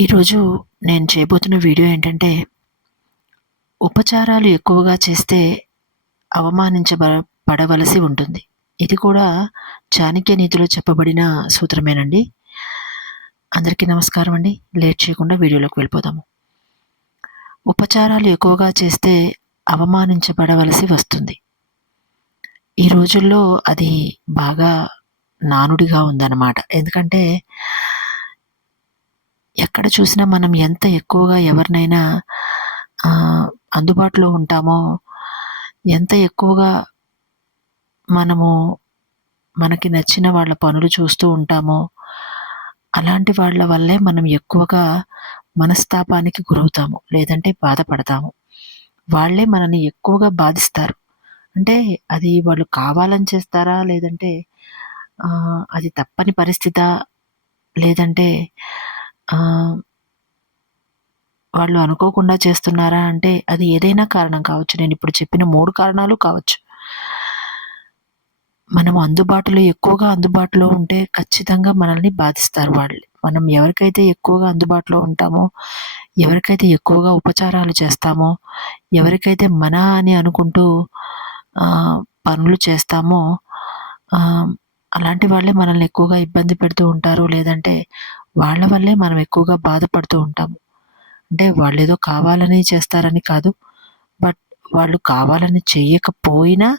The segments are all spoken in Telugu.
ఈరోజు నేను చేయబోతున్న వీడియో ఏంటంటే ఉపచారాలు ఎక్కువగా చేస్తే అవమానించబ పడవలసి ఉంటుంది. ఇది కూడా చాణక్య నీతిలో చెప్పబడిన సూత్రమేనండి. అందరికీ నమస్కారం అండి. లేట్ చేయకుండా వీడియోలోకి వెళ్ళిపోదాము. ఉపచారాలు ఎక్కువగా చేస్తే అవమానించబడవలసి వస్తుంది. ఈ రోజుల్లో అది బాగా నానుడిగా ఉందన్నమాట. ఎందుకంటే ఎక్కడ చూసినా మనం ఎంత ఎక్కువగా ఎవరినైనా అందుబాటులో ఉంటామో ఎంత ఎక్కువగా మనము మనకి నచ్చిన వాళ్ళ పనులు చూస్తూ ఉంటామో అలాంటి వాళ్ళ వల్లే మనం ఎక్కువగా మనస్తాపానికి గురవుతాము లేదంటే బాధపడతాము. వాళ్ళే మనల్ని ఎక్కువగా బాధిస్తారు. అంటే అది వాళ్ళు కావాలని చేస్తారా లేదంటే అది తప్పని పరిస్థితా లేదంటే వాళ్ళు అనుకోకుండా చేస్తున్నారా అంటే అది ఏదైనా కారణం కావచ్చు. నేను ఇప్పుడు చెప్పిన మూడు కారణాలు కావచ్చు. మనం అందుబాటులో ఎక్కువగా అందుబాటులో ఉంటే ఖచ్చితంగా మనల్ని బాధిస్తారు వాళ్ళు. మనం ఎవరికైతే ఎక్కువగా అందుబాటులో ఉంటామో ఎవరికైతే ఎక్కువగా ఉపచారాలు చేస్తామో ఎవరికైతే మన అని అనుకుంటూ పనులు చేస్తామో అలాంటి వాళ్ళే మనల్ని ఎక్కువగా ఇబ్బంది పెడుతూ ఉంటారు. లేదంటే వాళ్ళ వల్లే మనం ఎక్కువగా బాధపడుతూ ఉంటాము. అంటే వాళ్ళు ఏదో కావాలని చేస్తారని కాదు. బట్ వాళ్ళు కావాలని చెయ్యకపోయినా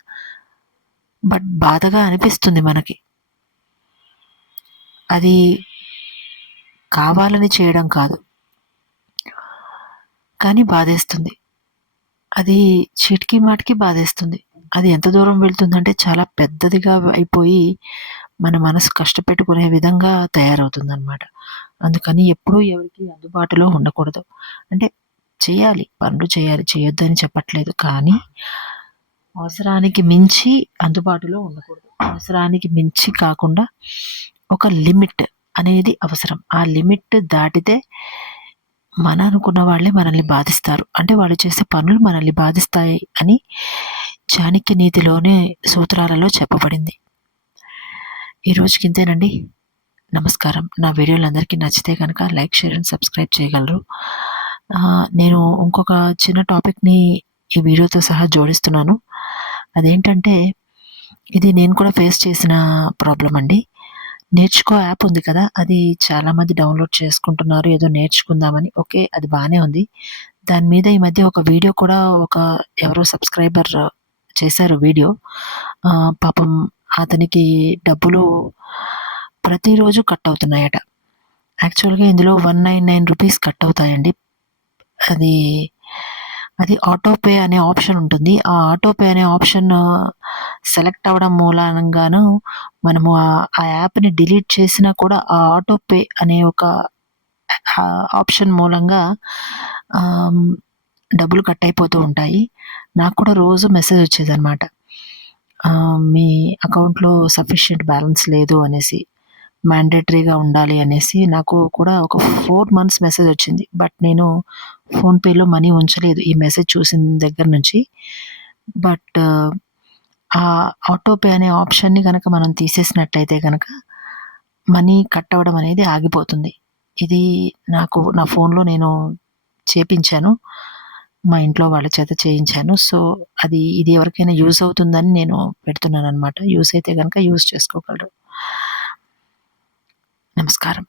బట్ బాధగా అనిపిస్తుంది మనకి. అది కావాలని చేయడం కాదు. కానీ బాధేస్తుంది. అది చీటికి మాటికి బాధేస్తుంది. అది ఎంత దూరం వెళ్తుందంటే చాలా పెద్దదిగా అయిపోయి మన మనసు కష్టపెట్టుకునే విధంగా తయారవుతుందన్నమాట. అందుకని ఎప్పుడూ ఎవరికి అందుబాటులో ఉండకూడదు. అంటే చేయాలి పనులు చేయాలి చేయొద్దు అని చెప్పట్లేదు కానీ అవసరానికి మించి అందుబాటులో ఉండకూడదు. అవసరానికి మించి కాకుండా ఒక లిమిట్ అనేది అవసరం. ఆ లిమిట్ దాటితే మన అనుకున్న వాళ్ళే మనల్ని బాధిస్తారు. అంటే వాళ్ళు చేసే పనులు మనల్ని బాధిస్తాయి అని చాణక్య నీతిలోనే సూత్రాలలో చెప్పబడింది. ఈ రోజుకి ఇంతేనండి. నమస్కారం. నా వీడియోలు అందరికీ నచ్చితే కనుక లైక్ షేర్ అండ్ సబ్స్క్రైబ్ చేయగలరు. నేను ఇంకొక చిన్న టాపిక్ని ఈ వీడియోతో సహా జోడిస్తున్నాను. అదేంటంటే ఇది నేను కూడా ఫేస్ చేసిన ప్రాబ్లం అండి. నేర్చుకో యాప్ ఉంది కదా అది చాలామంది డౌన్లోడ్ చేసుకుంటున్నారు ఏదో నేర్చుకుందామని. ఓకే అది బాగానే ఉంది. దాని మీద ఈ మధ్య ఒక వీడియో కూడా ఒక ఎవరో సబ్స్క్రైబర్ చేశారు వీడియో. పాపం అతనికి డబ్బులు ప్రతిరోజు కట్ అవుతున్నాయట యాక్చువల్గా ఇందులో one nine nine rupees cut అవుతాయండి అది అది ఆటోపే అనే ఆప్షన్ ఉంటుంది. ఆ ఆటోపే అనే ఆప్షన్ సెలెక్ట్ అవ్వడం మూలంగాను మనము ఆ యాప్ని డిలీట్ చేసినా కూడా ఆ ఆటోపే అనే ఒక ఆప్షన్ మూలంగా డబ్బులు కట్ అయిపోతూ ఉంటాయి. నాకు కూడా రోజు మెసేజ్ వచ్చేదనమాట మీ అకౌంట్లో సఫిషియంట్ బ్యాలెన్స్ లేదు అనేసి మ్యాండేటరీగా ఉండాలి అనేసి నాకు కూడా ఒక ఫోర్ మంత్స్ మెసేజ్ వచ్చింది. బట్ నేను ఫోన్పేలో మనీ ఉంచలేదు ఈ మెసేజ్ చూసిన దగ్గర నుంచి. బట్ ఆ ఆటోపే అనే ఆప్షన్ని కనుక మనం తీసేసినట్టయితే కనుక మనీ కట్ అవ్వడం అనేది ఆగిపోతుంది. ఇది నాకు నా ఫోన్లో నేను చేపించాను. మా ఇంట్లో వాళ్ళ చేత చేయించాను. సో అది ఇది ఎవరికైనా యూజ్ అవుతుందని నేను పెడుతున్నాను అనమాట యూస్ అయితే కనుక యూజ్ చేసుకోగలరు. నమస్కారం.